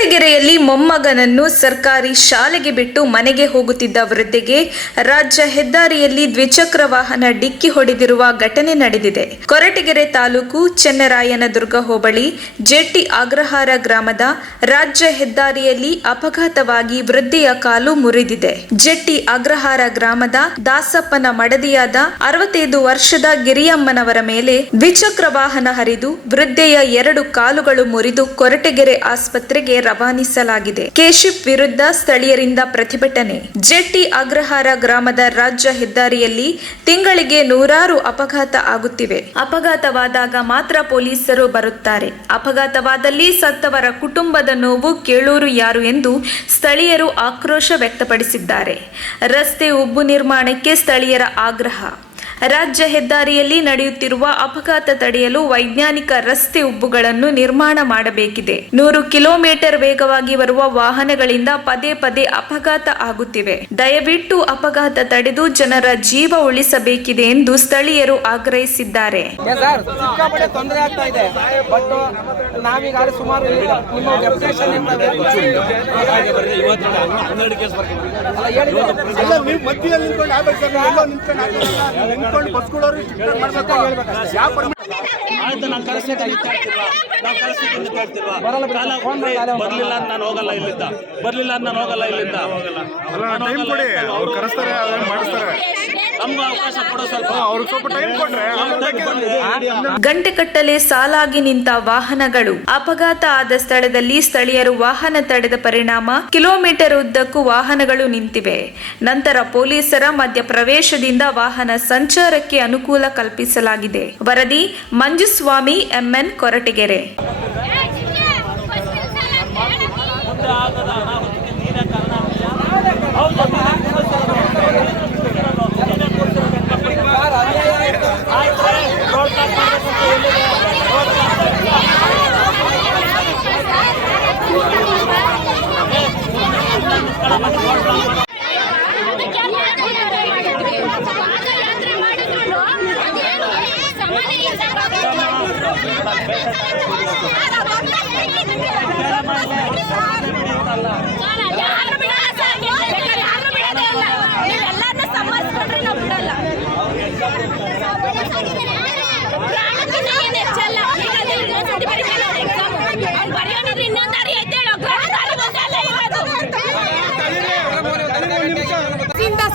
ಕೊರಟಗೆರೆಯಲ್ಲಿ ಮೊಮ್ಮಗನನ್ನು ಸರ್ಕಾರಿ ಶಾಲೆಗೆ ಬಿಟ್ಟು ಮನೆಗೆ ಹೋಗುತ್ತಿದ್ದ ವೃದ್ಧೆಗೆ ರಾಜ್ಯ ಹೆದ್ದಾರಿಯಲ್ಲಿ ದ್ವಿಚಕ್ರ ವಾಹನ ಡಿಕ್ಕಿ ಹೊಡೆದಿರುವ ಘಟನೆ ನಡೆದಿದೆ. ಕೊರಟಗೆರೆ ತಾಲೂಕು ಚೆನ್ನರಾಯನದುರ್ಗ ಹೋಬಳಿ ಜೆಟ್ಟಿ ಅಗ್ರಹಾರ ಗ್ರಾಮದ ರಾಜ್ಯ ಹೆದ್ದಾರಿಯಲ್ಲಿ ಅಪಘಾತವಾಗಿ ವೃದ್ಧೆಯ ಕಾಲು ಮುರಿದಿದೆ. ಜೆಟ್ಟಿ ಅಗ್ರಹಾರ ಗ್ರಾಮದ ದಾಸಪ್ಪನ ಮಡದಿಯಾದ 65 ವರ್ಷದ ಗಿರಿಯಮ್ಮನವರ ಮೇಲೆ ದ್ವಿಚಕ್ರ ವಾಹನ ಹರಿದು ವೃದ್ಧೆಯ 2 ಕಾಲುಗಳು ಮುರಿದು ಕೊರಟಗೆರೆ ಆಸ್ಪತ್ರೆಗೆ ರವಾನಿಸಲಾಗಿದೆ. ಕೆಶಿಪ್ ವಿರುದ್ಧ ಸ್ಥಳೀಯರಿಂದ ಪ್ರತಿಭಟನೆ. ಜೆಟ್ಟಿ ಅಗ್ರಹಾರ ಗ್ರಾಮದ ರಾಜ್ಯ ಹೆದ್ದಾರಿಯಲ್ಲಿ ತಿಂಗಳಿಗೆ ನೂರಾರು ಅಪಘಾತ ಆಗುತ್ತಿವೆ. ಅಪಘಾತವಾದಾಗ ಮಾತ್ರ ಪೊಲೀಸರು ಬರುತ್ತಾರೆ. ಅಪಘಾತವಾದಲ್ಲಿ ಸತ್ತವರ ಕುಟುಂಬದ ನೋವು ಕೇಳೂರು ಯಾರು ಎಂದು ಸ್ಥಳೀಯರು ಆಕ್ರೋಶ ವ್ಯಕ್ತಪಡಿಸಿದ್ದಾರೆ. ರಸ್ತೆ ಉಬ್ಬು ನಿರ್ಮಾಣಕ್ಕೆ ಸ್ಥಳೀಯರ ಆಗ್ರಹ. ರಾಜ್ಯ ಹೆದ್ದಾರಿಯಲ್ಲಿ ನಡೆಯುತ್ತಿರುವ ಅಪಘಾತ ತಡೆಯಲು ವೈಜ್ಞಾನಿಕ ರಸ್ತೆ ಉಬ್ಬುಗಳನ್ನು ನಿರ್ಮಾಣ ಮಾಡಬೇಕಿದೆ. 100 ಕಿಲೋಮೀಟರ್ ವೇಗವಾಗಿ ಬರುವ ವಾಹನಗಳಿಂದ ಪದೇ ಪದೇ ಅಪಘಾತ ಆಗುತ್ತಿವೆ. ದಯವಿಟ್ಟು ಅಪಘಾತ ತಡೆದು ಜನರ ಜೀವ ಉಳಿಸಬೇಕಿದೆ ಎಂದು ಸ್ಥಳೀಯರು ಆಗ್ರಹಿಸಿದ್ದಾರೆ. ಬರ್ಲಿಲ್ಲ ಅಂತ ನಾನು ಹೋಗಲ್ಲ ಇಲ್ಲಿಂದ. ನಮ್ಗೂ ಅವಕಾಶ ಕೊಡೋ ಸ್ವಲ್ಪ ಟೈಮ್ ಕೊಟ್ರೆ. ಗಂಟೆಗಟ್ಟಲೆ ಸಾಲಾಗಿ ನಿಂತ ವಾಹನಗಳು. ಅಪಘಾತ ಆದ ಸ್ಥಳದಲ್ಲಿ ಸ್ಥಳೀಯರು ವಾಹನ ತಡೆದ ಪರಿಣಾಮ ಕಿಲೋಮೀಟರ್ ಉದ್ದಕ್ಕೂ ವಾಹನಗಳು ನಿಂತಿವೆ. ನಂತರ ಪೊಲೀಸರ ಮಧ್ಯ ಪ್ರವೇಶದಿಂದ ವಾಹನ ಸಂಚಾರಕ್ಕೆ ಅನುಕೂಲ ಕಲ್ಪಿಸಲಾಗಿದೆ. ವರದಿ ಮಂಜುಸ್ವಾಮಿ, MN, ಕೊರಟಗೆರೆ.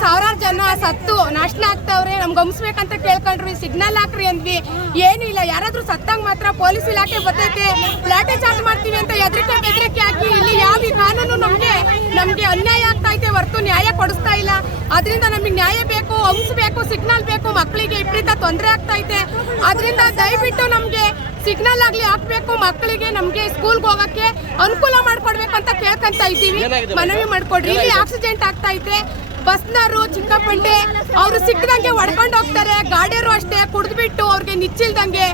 ಸಾವಿರಾರು ಜನ ಸತ್ತು ನಾಶನ ಆಗ್ತಾವ್ರೆ. ನಮ್ಗೆ ಗಮನಿಸ್ಬೇಕಂತ ಕೇಳ್ಕೊಂಡ್ರಿ, ಸಿಗ್ನಲ್ ಹಾಕ್ರಿ ಅಂದ್ವಿ, ಏನು ಇಲ್ಲ. ಯಾರಾದ್ರೂ ಸತ್ತಂಗ್ ಮಾತ್ರ ಪೊಲೀಸ್ ಇಲಾಖೆ ಬರ್ತೈತೆ, ಲಾಠಿ ಚಾರ್ಜ್ ಮಾಡ್ತೀವಿ ಅಂತ ಬೆದರಿಕೆ ಹಾಕಿ ಇಲ್ಲಿ ಯಾವ ಕಾನೂನು ನಮ್ಗೆ ಅನ್ಯಾಯ ಆಗ್ತಾ ಐತೆ ಹೊರತು ನ್ಯಾಯ ಕೊಡಿಸ್ತಾ ಇಲ್ಲ. ಅದರಿಂದ ನಮಗೆ ನ್ಯಾಯ ಬೇಕು, ಬೇಕು, ಸಿಗ್ನಲ್ ಬೇಕು. ಮಕ್ಕಳಿಗೆ ವಿಪರೀತ ತೊಂದರೆ ಆಗ್ತಾ ಐತೆ. ಅದರಿಂದ ದಯವಿಟ್ಟು ನಮ್ಗೆ ಸಿಗ್ನಲ್ ಆಗ್ಲಿ ಹಾಕ್ಬೇಕು. ಮಕ್ಕಳಿಗೆ ನಮ್ಗೆ ಸ್ಕೂಲ್ಗೆ ಹೋಗಕ್ಕೆ ಅನುಕೂಲ ಮಾಡ್ಕೊಡ್ಬೇಕು ಅಂತ ಕೇಳ್ಕೊಂತ ಇದ್ದೀವಿ. ಮನವಿ ಮಾಡ್ಕೊಡ್ರಿ. ಇಲ್ಲಿ ಆಕ್ಸಿಡೆಂಟ್ ಆಗ್ತಾ ಐತೆ. ಬಸ್ನವರು ಚಿಕ್ಕಪಂಡೆ ಅವರು ಸಿಕ್ಕದಂಗೆ ಹೊಡ್ಕೊಂಡು ಹೋಗ್ತಾರೆ. ಗಾಡಿಯರು ಅಷ್ಟೇ ಕುಡಿದ್ಬಿಟ್ಟು ಅವ್ರಿಗೆ ನಿಚ್ಚಿಲ್ದಂಗೆ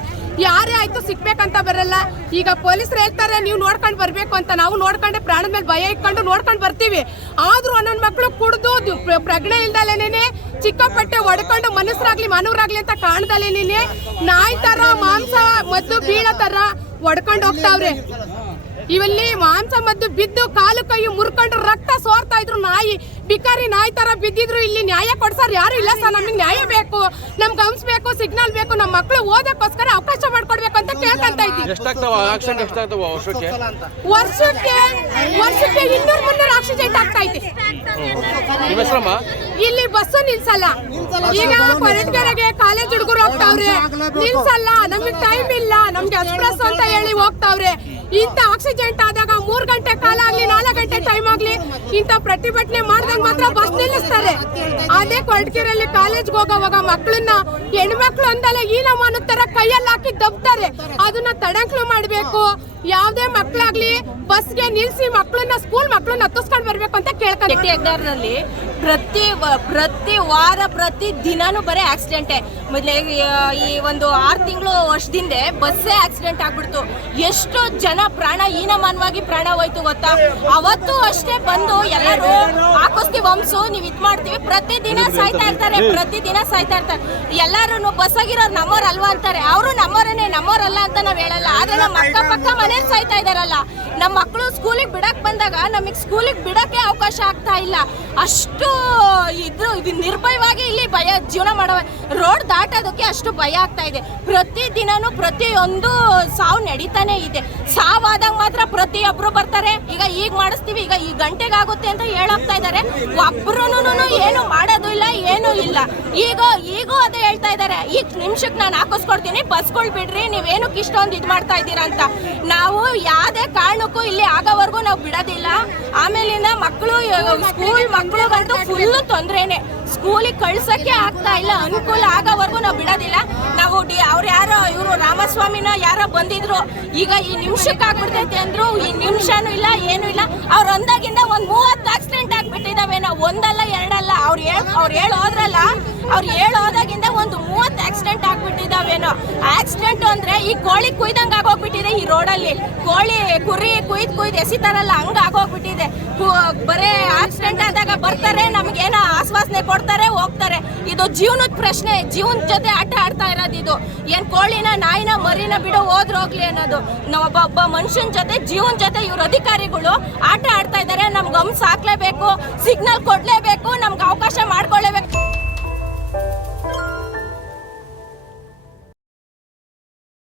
ಯಾರೇ ಆಯ್ತು ಸಿಕ್ಬೇಕಂತ ಬರಲ್ಲ. ಈಗ ಪೊಲೀಸರು ಹೇಳ್ತಾರೆ ನೀವು ನೋಡ್ಕೊಂಡು ಬರ್ಬೇಕು ಅಂತ. ನಾವು ನೋಡ್ಕೊಂಡೆ ಪ್ರಾಣದ ಮೇಲೆ ಭಯ ಇಟ್ಕೊಂಡು ನೋಡ್ಕೊಂಡು ಬರ್ತೀವಿ. ಆದ್ರೂ ನನ್ನ ಮಕ್ಕಳು ಕುಡಿದು ಪ್ರಜ್ಞೆ ಇಲ್ದಲೇನೆ ಚಿಕ್ಕಪಟ್ಟೆ ಹೊಡ್ಕೊಂಡು ಮನುಷ್ಯರಾಗ್ಲಿ ಮಾನವರಾಗ್ಲಿ ಅಂತ ಕಾಣ್ದಲೇನೆ ನಾಯಿ ತರ ಮಾಂಸ ಮದ್ದು ಬೀಳೋ ತರ ಹೊಡ್ಕೊಂಡು ಹೋಗ್ತಾವ್ರೆ. ಇವಲ್ಲಿ ಮಾಂಸ ಮದ್ದು ಬಿದ್ದು ಕಾಲು ಕೈ ಮುರ್ಕೊಂಡು ರಕ್ತ ಸೋರ್ತಾ ಇದ್ರು. ನಾಯಿ ಬಿಕಾರಿ ನಾಯಿ ತರ ಬಿದ್ದಿದ್ರು. ಇಲ್ಲಿ ನ್ಯಾಯ ಕೊಡ್ಸಾರ ಯಾರು ಇಲ್ಲ ಸರ್. ನಮಗೆ ನ್ಯಾಯ ಬೇಕು, ನಮ್ಗೆ ಗಮ್ಸ್ ಬೇಕು, ಸಿಗ್ನಲ್ ಬೇಕು. ನಮ್ಮ ಮಕ್ಕಳು ಓದಕ್ಕೋಸ್ಕರ ಅವಕಾಶ ಮಾಡ್ಕೊಡ್ಬೇಕು ಅಂತ ಕೇಳ್ಕೊಂತ ಇದ್ದೀವಿ. ವರ್ಷಕ್ಕೆ 200-300 ಆಕ್ಸಿಡೆಂಟ್ ಆಗ್ತಾ ಇದೆ. ಇಲ್ಲಿ ಬಸ್ಸು ನಿಲ್ಸಲ್ಲ. ಈಗ ಕೊರಟಗೆರೆಗೆ ಕಾಲೇಜ್ ಹುಡುಗರು ಹೋಗ್ತಾವ್ರೆ, ನಿಲ್ಸಲ್ಲ. ನಮಗೆ ಟೈಮ್ ಇಲ್ಲ, ನಮ್ಗೆ ಎಕ್ಸ್ಪ್ರೆಸ್ ಅಂತ ಹೇಳಿ ಹೋಗ್ತಾವ್ರೆ. ಇಂಥ ಆಕ್ಸಿಡೆಂಟ್ ಆದಾಗ 3 ಗಂಟೆ ಕಾಲ ಆಗ್ಲಿ 4 ಗಂಟೆ ಟೈಮ್ ಆಗ್ಲಿ ಇಂಥ ಪ್ರತಿಭಟನೆ ಮಾಡಿದಾಗ ಮಾತ್ರ ಬಸ್ ನಿಲ್ಲಿಸ್ತಾರೆ. ಅದೇ ಕೊರಟಗೆರೆಯಲ್ಲಿ ಕಾಲೇಜ್ಗೆ ಹೋಗೋವಾಗ ಮಕ್ಕಳನ್ನ ಹೆಣ್ಮಕ್ಳು ಅಂದಲೇ ಈ ನಮ್ಮನ್ನು ತರ ಕೈಯಲ್ಲಿ ಹಾಕಿ ದಬ್ತಾರೆ. ಅದನ್ನ ತಡಂಕ್ಲು ಮಾಡ್ಬೇಕು. ಯಾವುದೇ ಮಕ್ಕಳಾಗ್ಲಿ ಬಸ್ಗೆ ನಿಲ್ಸಿ ಮಕ್ಕಳನ್ನ ಸ್ಕೂಲ್ ಮಕ್ಕಳನ್ನ ಹತ್ತಿಸ್ಕೊಂಡು ಬರ್ಬೇಕು ಅಂತ ಕೇಳ್ಕೊಂಡು. ಹೆದ್ದಾರಿನಲ್ಲಿ ಪ್ರತಿ ವಾರ ಪ್ರತಿ ದಿನಾನು ಬರೀ ಆಕ್ಸಿಡೆಂಟೇ. ಮೊದಲೇ ಈ ಒಂದು 6 ತಿಂಗಳು ವರ್ಷದಿಂದ ಬಸ್ಸೇ ಆಕ್ಸಿಡೆಂಟ್ ಆಗ್ಬಿಡ್ತು. ಎಷ್ಟು ಜನ ಪ್ರಾಣ ಹೀನಮಾನವಾಗಿ ಪ್ರಾಣ ಹೋಯ್ತು ಗೊತ್ತಾ. ಅವತ್ತು ಅಷ್ಟೇ ಬಂದು ಎಲ್ಲರೂ ಹಾಕಿಸ್ತೀವಿ ವಂಶು ನೀವು ಇದ್ ಮಾಡ್ತೀವಿ. ಪ್ರತಿದಿನ ಸಾಯ್ತಾ ಇರ್ತಾರೆ. ಎಲ್ಲಾರು ಬಸ್ ಆಗಿರೋರು ನಮ್ಮವ್ರು ಅಲ್ವಾ ಅಂತಾರೆ. ಅವರು ನಮ್ಮವರನ್ನೇ, ನಮ್ಮವ್ರಲ್ಲ ಅಂತ ನಾವ್ ಹೇಳಲ್ಲ. ಆದ್ರೆ ನಮ್ಮ ಅಕ್ಕ ಪಕ್ಕ ಮನೆ ಮಹಿಳೆಯರು ಸಾಯ್ತಾ ಇದಾರಲ್ಲ. ನಮ್ಮ ಮಕ್ಕಳು ಸ್ಕೂಲಿಗೆ ಬಿಡಕ್ ಬಂದಾಗ ನಮಗೆ ಸ್ಕೂಲಿಗೆ ಬಿಡಕ್ಕೆ ಅವಕಾಶ ಆಗ್ತಾ ಇಲ್ಲ. ಅಷ್ಟು ಇದು ನಿರ್ಭಯವಾಗಿ ಇಲ್ಲಿ ಜೀವನ ಮಾಡೋ ರೋಡ್ ದಾಟೋದಕ್ಕೆ ಅಷ್ಟು ಭಯ ಆಗ್ತಾ ಇದೆ. ಪ್ರತಿದಿನನೂ ಪ್ರತಿಯೊಂದು ಸಾವು ನಡೀತಾನೆ ಇದೆ. ಸಾವಾದಾಗ ಮಾತ್ರ ಪ್ರತಿಯೊಬ್ರು ಬರ್ತಾರೆ, ಈಗ ಮಾಡಿಸ್ತೀವಿ, ಈಗ ಈ ಗಂಟೆಗಾಗುತ್ತೆ ಅಂತ ಹೇಳೋಗ್ತಾ ಇದ್ದಾರೆ. ಒಬ್ರು ಏನು ಮಾಡೋದು ಇಲ್ಲ, ಏನೂ ಇಲ್ಲ. ಈಗ ಅದೇ ಹೇಳ್ತಾ ಇದ್ದಾರೆ, ಈಗ ನಿಮಿಷಕ್ಕೆ ನಾನು ಹಾಕಿಸ್ಕೊಡ್ತೀನಿ, ಬಸ್ಗಳು ಬಿಡ್ರಿ, ನೀವೇನಕ್ಕೆ ಇಷ್ಟೊಂದು ಇದು ಮಾಡ್ತಾ ಇದ್ದೀರಾ ಅಂತ. ನಾವು ಯಾವುದೇ ಕಾರಣಕ್ಕೂ ಇಲ್ಲಿ ಆಗೋವರೆಗೂ ನಾವು ಬಿಡೋದಿಲ್ಲ. ಆಮೇಲಿಂದ ಮಕ್ಕಳು ಸ್ಕೂಲ್ ಮಕ್ಕಳಿಗಂತೂ ಫುಲ್ಲು ತೊಂದರೆನೆ. ಸ್ಕೂಲಿಗೆ ಕಳ್ಸಕ್ಕೆ ಆಗ್ತಾ ಇಲ್ಲ. ಅನುಕೂಲ ಆಗೋವರೆಗೂ ನಾವು ಬಿಡೋದಿಲ್ಲ. ನಾವು ಅವ್ರು ಯಾರೋ ಇವರು ರಾಮಸ್ವಾಮಿನ ಯಾರೋ ಬಂದಿದ್ರು, ಈಗ ಈ ನಿಮಿಷಕ್ಕೆ ಆಗ್ಬಿಡ್ತೈತೆ ಅಂದ್ರು. ಈ ನಿಮಿಷನೂ ಇಲ್ಲ, ಏನೂ ಇಲ್ಲ. ಅವ್ರು ಅಂದಾಗಿಂದ ಒಂದು 30 ಆಕ್ಸಿಡೆಂಟ್ ಆಗ್ಬಿಟ್ಟಿದ್ದಾವೆ. ನಾವು ಒಂದಲ್ಲ ಎರಡಲ್ಲ, ಅವ್ರು ಹೇಳೋದಾಗಿಂದ ಒಂದು 30 ಆಕ್ಸಿಡೆಂಟ್ ಆಗ್ಬಿಟ್ಟಿದ್ದಾವೇನೋ. ಆಕ್ಸಿಡೆಂಟ್ ಅಂದ್ರೆ ಈ ಕೋಳಿ ಕುಯ್ದಂಗೆ ಆಗೋಗ್ಬಿಟ್ಟಿದೆ. ಈ ರೋಡಲ್ಲಿ ಕೋಳಿ ಕುರಿ ಕುಯ್ದು ಎಸಿತಾರಲ್ಲ, ಹಂಗ ಆಗೋಗ್ಬಿಟ್ಟಿದೆ. ಬರೇ ಆಕ್ಸಿಡೆಂಟ್ ಆದಾಗ ಬರ್ತಾರೆ, ನಮ್ಗೇನೋ ಆಶ್ವಾಸನೆ ಕೊಡ್ತಾರೆ, ಹೋಗ್ತಾರೆ. ಇದು ಜೀವನದ ಪ್ರಶ್ನೆ, ಜೀವನದ ಜೊತೆ ಆಟ ಆಡ್ತಾ ಇರೋದು ಇದು. ಏನ್ ಕೋಳಿನ ನಾಯಿನ ಮರಿನ ಬಿಡೋ ಹೋಗ್ಲಿ ಅನ್ನೋದು. ಒಬ್ಬ ಮನುಷ್ಯನ ಜೊತೆ ಜೀವನ ಜೊತೆ ಇವ್ರ ಅಧಿಕಾರಿಗಳು ಆಟ ಆಡ್ತಾ ಇದ್ದಾರೆ. ನಮ್ಗೆ ಹಂಸ ಹಾಕ್ಲೇಬೇಕು, ಸಿಗ್ನಲ್ ಕೊಡ್ಲೇಬೇಕು,